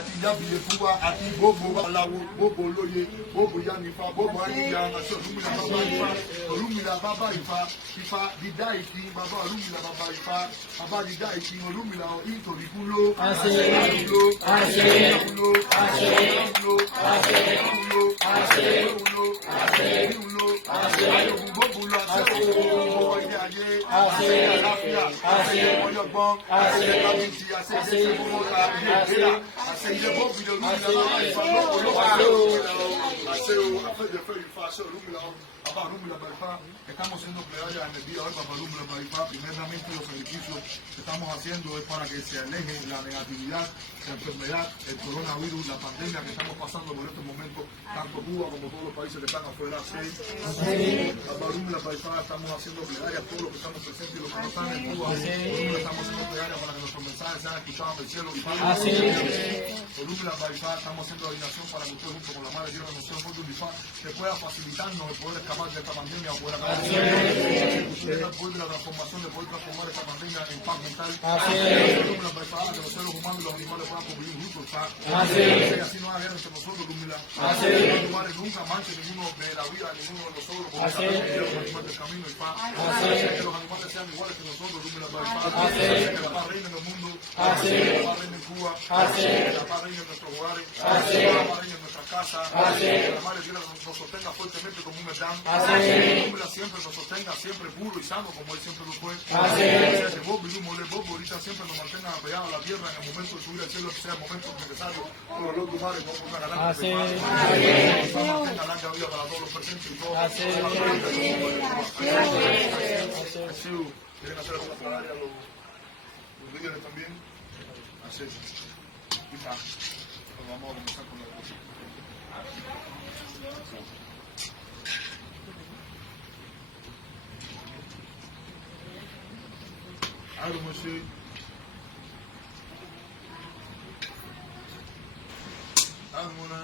àti ìyábìyẹ fún wa àti gbogbo aláwo gbogbo olóye gbogbo yanifa gbogbo àníyá àti Ọ̀rúnmìlà bàbá Ifá Ọ̀rúnmìlà bàbá Ifá Ifá dídá ìkí bàbá Ọ̀rúnmìlà bàbá Ifá bàbá dídá ìkí Ọ̀rúnmìlà nítorí kúló kúló kúló gbogbo lọ ọmọ ilé ayé àlàáfíà ọyọgbọn kábíyèsí àṣẹ ìfowópamọ́ ilé ìgbéra àṣẹ ilé bọ́ọ̀bù ilé Ọ̀rúnmìlà àṣẹ afẹ́jẹfẹ́ Ifá àṣẹ Ọ̀rúnmìlà Papá Ọ̀rúnmìlà Ifá, estamos siendo plegaria en el día de hoy, Papá Ọ̀rúnmìlà Ifá. Primeramente los sacrificios que estamos haciendo es para que se aleje la negatividad, la enfermedad, el coronavirus, la pandemia que estamos pasando por este momento, tanto Cuba como todos los países que están afuera. Papá Ọ̀rúnmìlà Ifá, estamos haciendo plegaria a todos los que estamos presentes y los que no están en Cuba. Ọ̀rúnmìlà, estamos haciendo plegaria para que nuestros mensajes sean escuchados del cielo. Ọ̀rúnmìlà Ifá, estamos haciendo orinación para que usted junto con la Madre Dios de nuestro mundo Ifá, que pueda facilitarnos el poder escapar de esta pandemia, poder acabar de el poder de la transformación, de poder transformar esta pandemia en paz mental. Ọ̀rúnmìlà Ifá, que los seres humanos y los animales puedan convivir juntos, que así no haya guerra entre nosotros, Ọ̀rúnmìlà. Los animales nunca manchen ninguno de la vida, ninguno de nosotros, porque los animales del camino, Ifá. Que los animales sean iguales que nosotros, Ọ̀rúnmìlà Ifá. Que la paz reine en el mundo, que la paz reine en Cuba, que la paz reine en nuestros hogares, que la paz reine en nuestras casas, que la Madre Dios nos sostenga fuertemente como un Edán, Ọ̀rúnmìlà siempre nos sostenga, siempre puro y sano como Él siempre lo fue. Que vos, Vilumole, vos, ahorita siempre nos mantengan apegados a la tierra en el momento de subir al cielo, que sea el momento necesario, por los lugares, no por una ganancia de paz. Que mantenga larga vida para todos los presentes y todos. ¿Quieren hacer alguna plegaria los líderes también? Así. Quizá. Vamos a comenzar con la devoción. Arumasi Amuna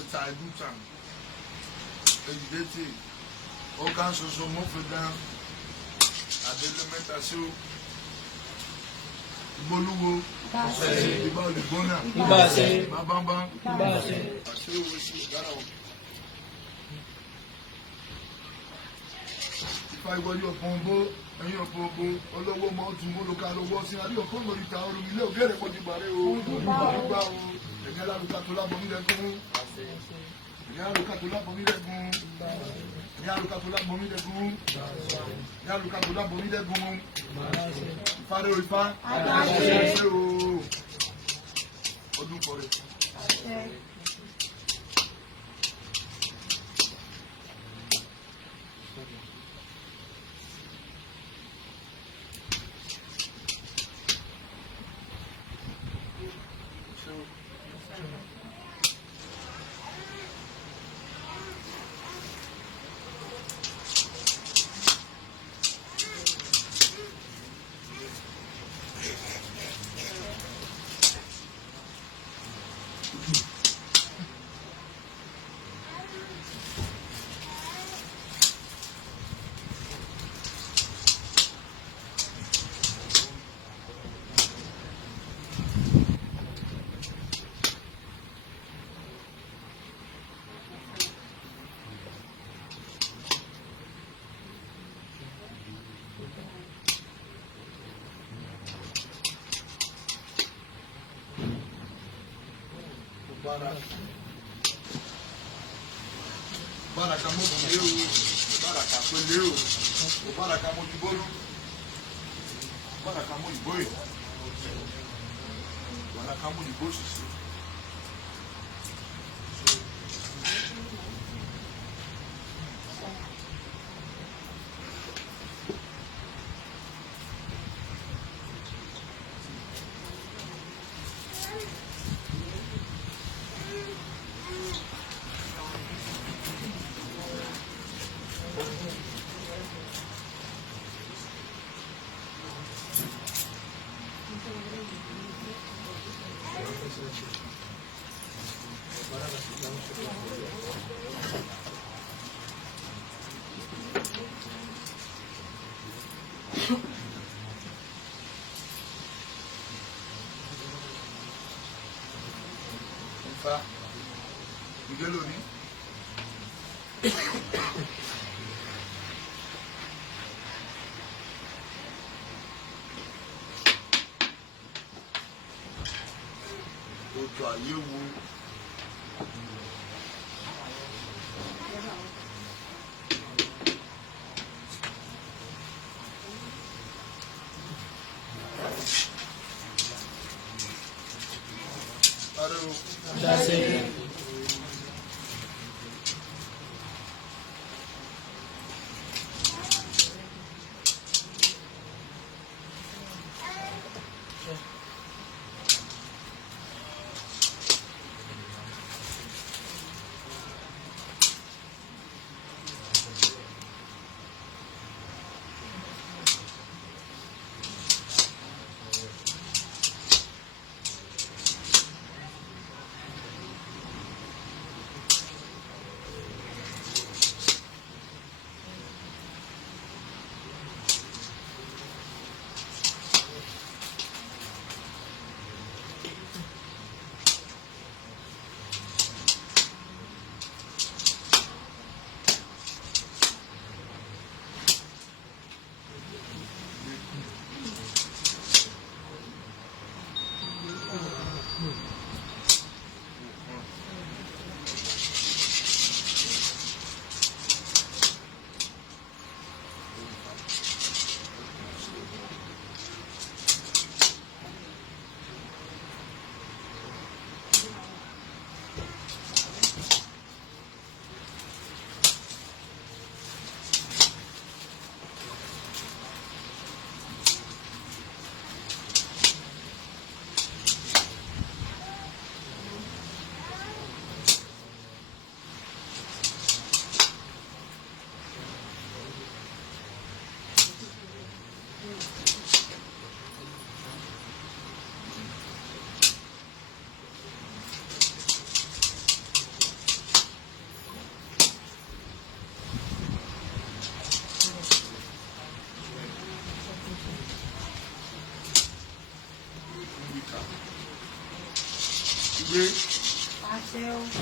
Etaibutan Ejideti Okan Soso Mofedan Adelementasu Boluwo Iba Olùgbọ́nà Babamba Àṣẹ Òwòsì Ìdára Ifá ìwọlé ọ̀pọ̀ ọ̀bọ ẹ̀yìn ọ̀pọ̀ ọ̀bọ ọlọ́wọ́ mọ́ tún mọ́ lóka lọ́wọ́ sí adé ọ̀pọ̀ lórí ìta ọ̀rùn ilé ògèrè pọ̀ ti gbàrẹ́ o nígbà o ẹ̀yìn alárùkà tó lábọ̀ nílẹ̀ gún ẹ̀yìn alárùkà tó lábọ̀ nílẹ̀ gún ẹ̀yìn alárùkà tó lábọ̀ nílẹ̀ gún ẹ̀yìn alárùkà tó lábọ̀ nílẹ̀ gún ìfárẹ́ o Ifá ṣe o ọdún kọrẹ. Baraka mo ti o, baraka pele o, baraka mo ti bolu, baraka mo iboye, baraka mo ibosi. Ifá ìdílé lónìí. Odò ayé wo. That's it.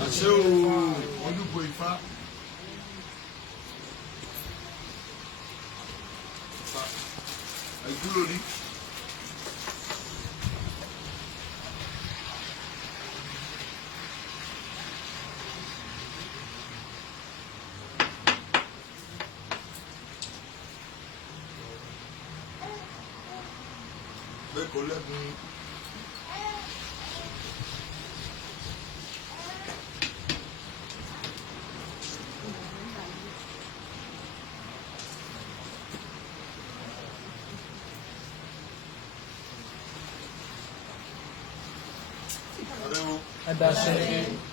Àṣẹ o Olúbo Ifá. Ìdúró ní. Bẹ́ẹ̀ kọ́ lẹ́gùn. That's it.